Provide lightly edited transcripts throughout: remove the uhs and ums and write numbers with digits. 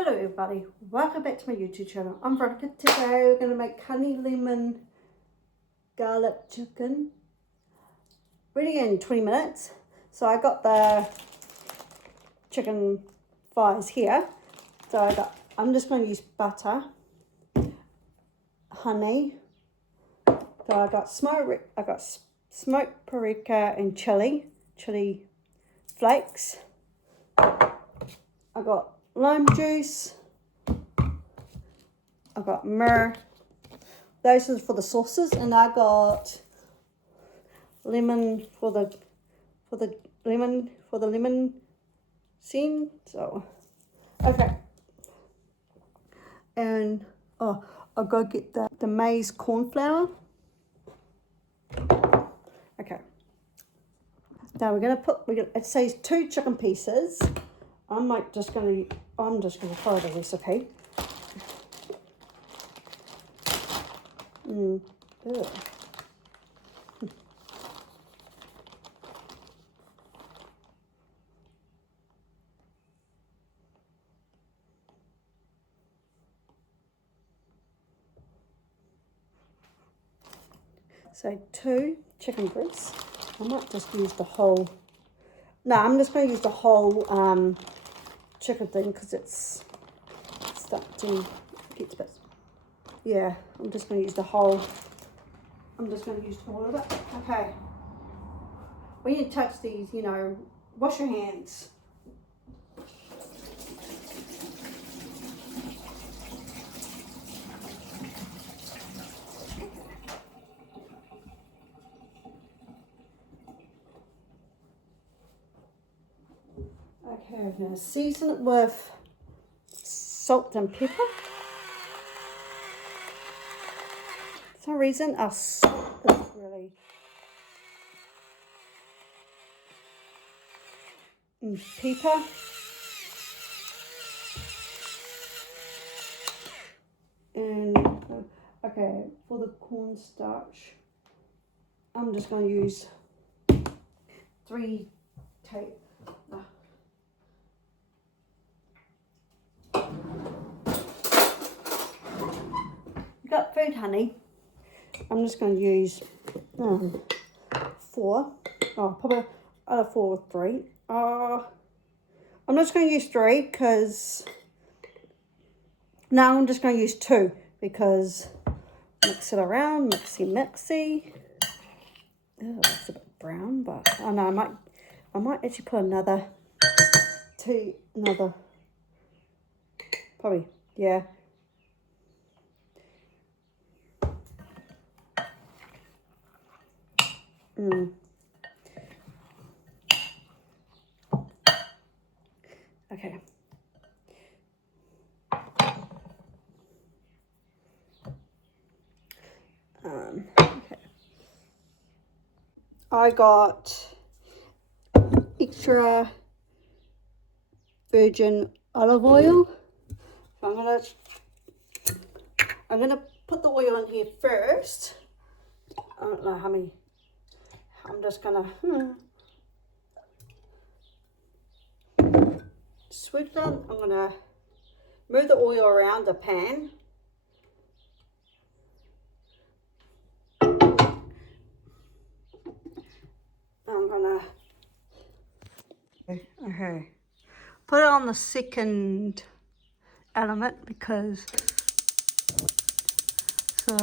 Hello everybody, welcome back to my YouTube channel. I'm Veronica. Today we're going to make honey lemon garlic chicken. Ready in 20 minutes. So I got the chicken thighs here. So I'm just going to use butter, honey. So I got smoked paprika and chili flakes. I got lime juice. I got myrrh. Those are for the sauces, and I got lemon for the lemon scene. So okay, and I go get the maize corn flour. Okay, now it says 2 chicken pieces. I'm just gonna follow the recipe. Ew. So 2 chicken breasts. I might just use the whole. No, I'm just going to use the whole chicken thing because it's starting to get a bit. Yeah, I'm just going to use the whole. I'm just going to use all of it. Okay. When you touch these, wash your hands. Okay, I'm going to season it with salt and pepper. For some reason, our salt is really... And pepper. And, okay, for the cornstarch, I'm just going to use 3 tablespoons. You got food, honey. I'm just going to use 4. Oh, probably either 4 or 3. I'm just going to use 3 because... No, I'm just going to use 2 because mix it around, mixy. Oh, it's a bit brown, but I know I might actually put another probably, yeah. Okay. Okay. I got extra virgin olive oil. So I'm gonna put the oil in here first. I don't know how many. I'm just gonna swoop them. I'm gonna move the oil around the pan. I'm gonna put it on the second element because so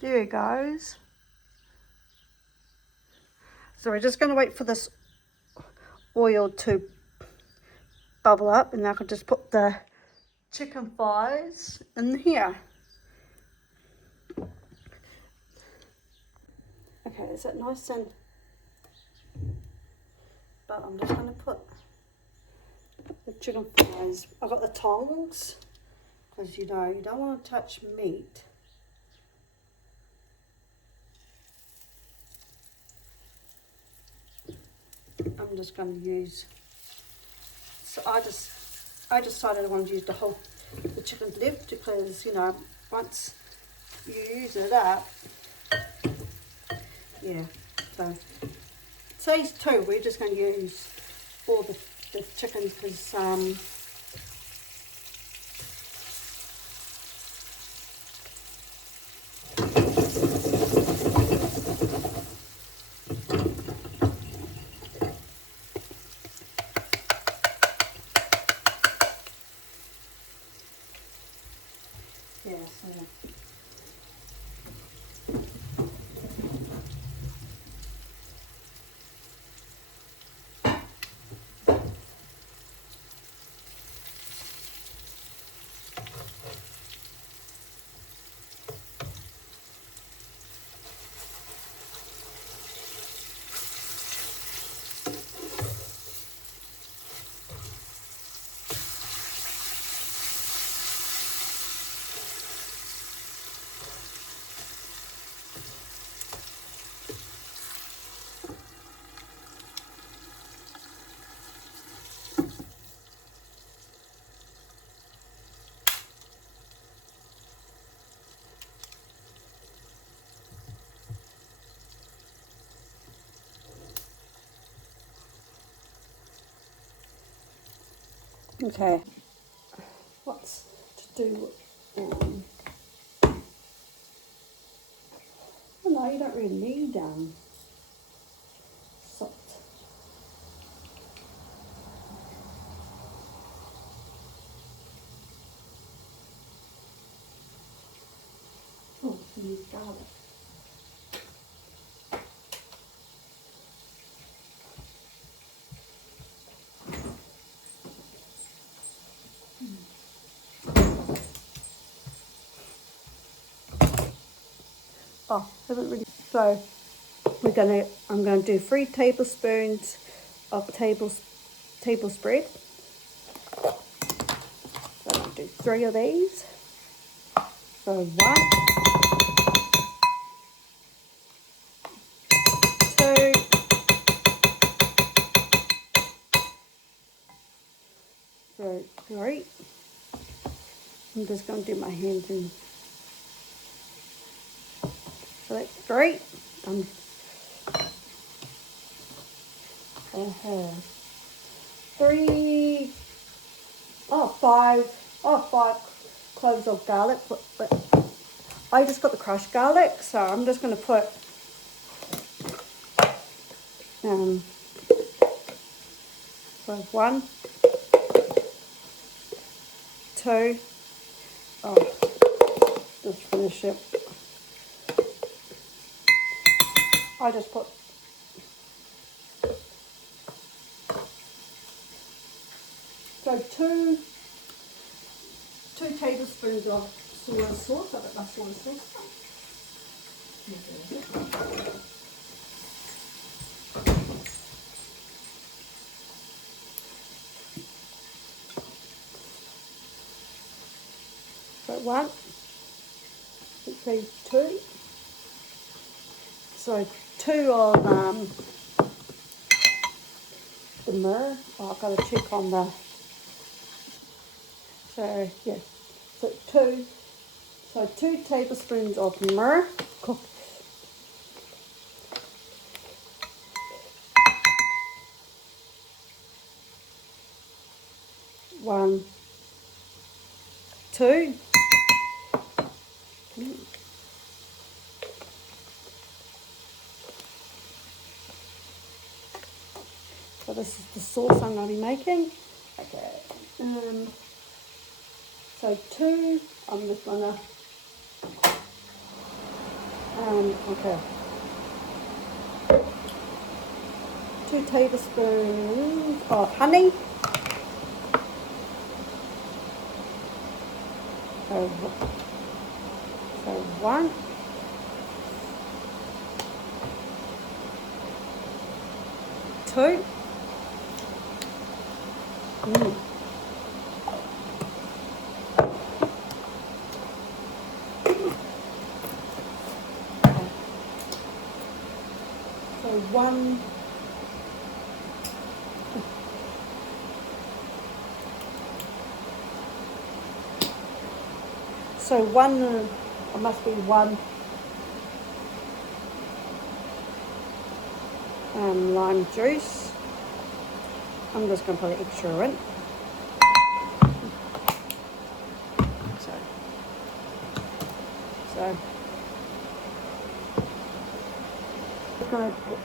there it goes. So we're just going to wait for this oil to bubble up, and I can just put the chicken thighs in here. Okay, is that nice and... But I'm just going to put the chicken thighs. I've got the tongs because you don't want to touch meat. I'm just going to use, so I decided I wanted to use the chicken's left because, once you use it up, yeah, so it says 2, we're just going to use all the chicken because Okay, what's to do with, oh no, you don't really need salt. Oh, you need garlic. Oh, haven't really. So I'm gonna do 3 tablespoons of table spread. So I'll do 3 of these. So 1, 2, 3. I'm just gonna do my hands in. So that's 3. I have 3, 5 cloves of garlic, but I just got the crushed garlic, so I'm just going to put so 1, 2, just finish it. I just put so 2 tablespoons of soy sauce. I've got my soy sauce. So 1, let's say 2. So 2 of the myrrh. Oh, I've got to check on the. So yeah, so 2 tablespoons of myrrh. Cooked. 1, 2. So this is the sauce I'm going to be making. Okay. So 2. I'm just gonna. Okay. 2 tablespoons of honey. So 1. 2. So 1. So 1, it must be 1 lime juice. I'm just going to put an extra in. So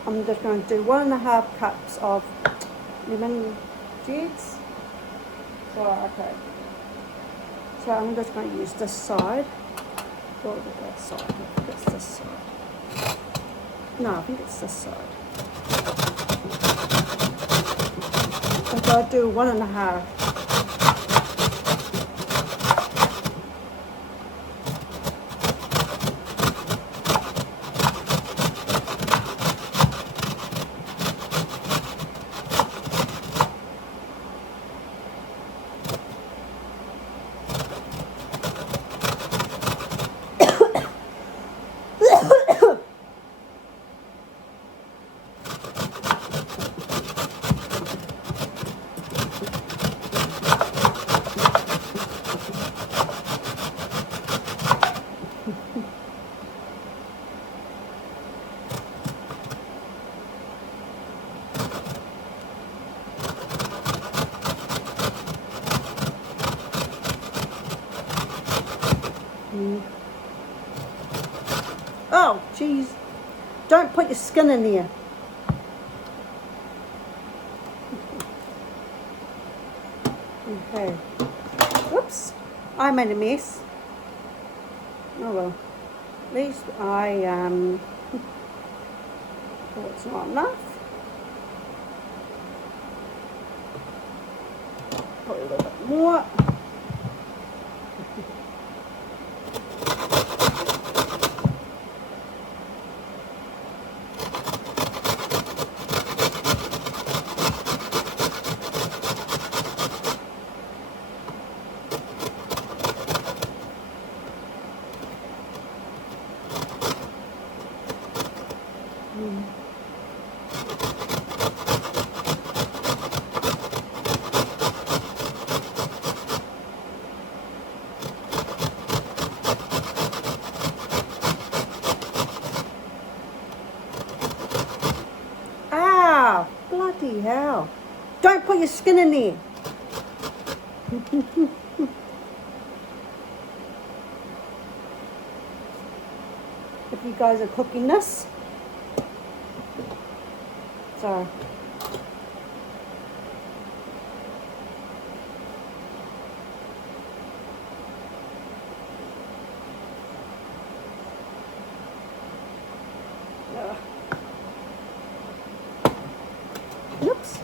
I'm just going to do 1.5 cups of lemon juice. So okay. So I'm just going to use this side. Or is it that side? I think it's this side. No, I think it's this side. And so I do 1.5. Oh, jeez. Don't put your skin in there. Okay. Whoops. I made a mess. Oh well. At least I, oh, it's not enough. Put a little bit more. Ah, bloody hell. Don't put your skin in there. If you guys are cooking this. So. Oops.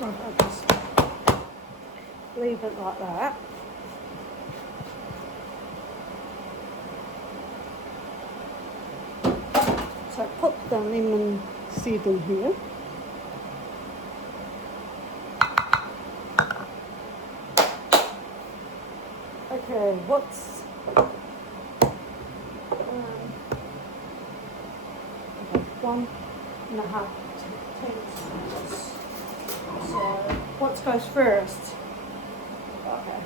I'll just leave it like that. So put the lemon seed in here. Okay, what's okay, 1.5 tablespoons. So what goes first? Okay.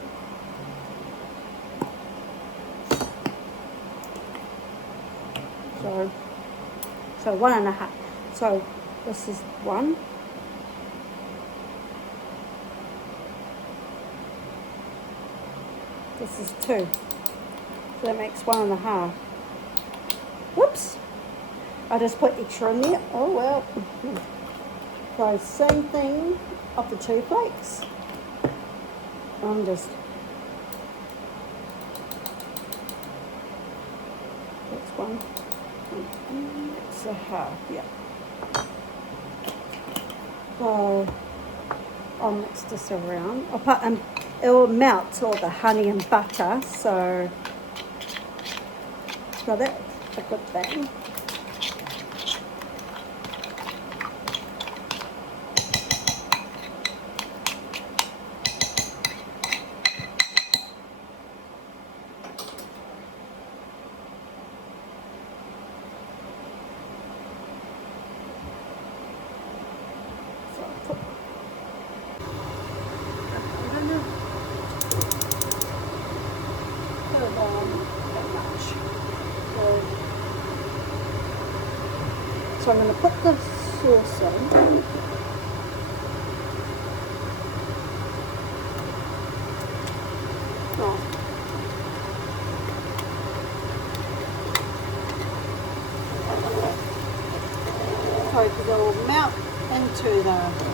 So 1.5. So this is 1. This is 2. So that makes 1.5. Whoops! I just put extra in there. Oh well. So same thing of the 2 flakes. I'm just. That's 1. It's a half, yeah. So I'll mix this around. I'll put it will melt all the honey and butter, so that's a good thing. So I'm going to put the sauce in. because it will melt into the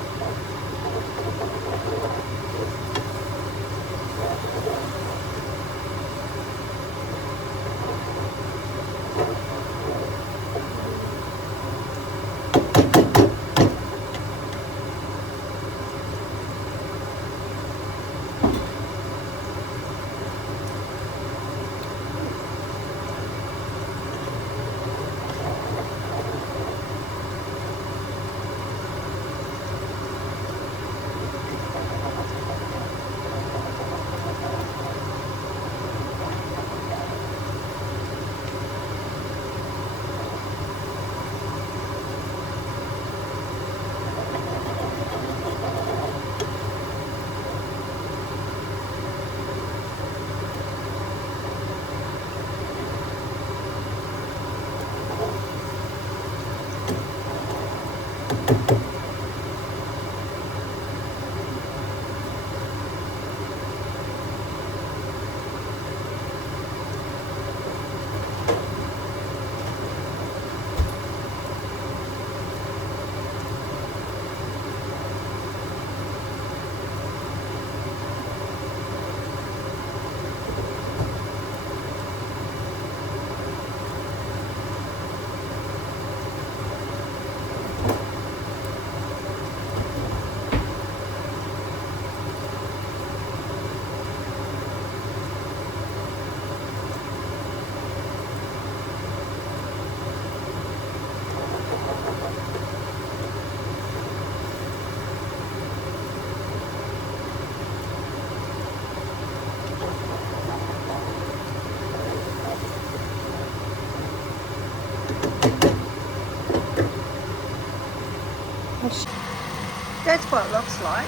that's what it looks like.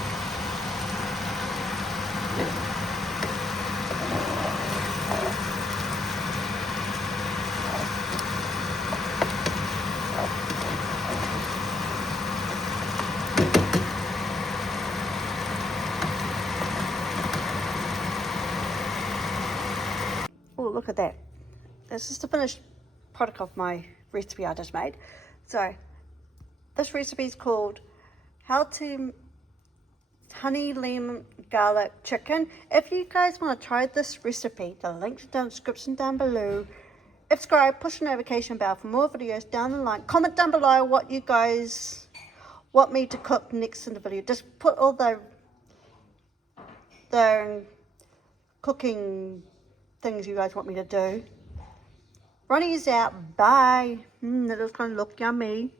Oh, look at that. This is the finished product of my recipe I just made. So this recipe is called How to Honey Lemon Garlic Chicken. If you guys want to try this recipe, the link's in the description down below. Subscribe, push the notification bell for more videos down the line. Comment down below what you guys want me to cook next in the video. Just put all the cooking things you guys want me to do. Ronnie's out. Bye. That is going to look yummy.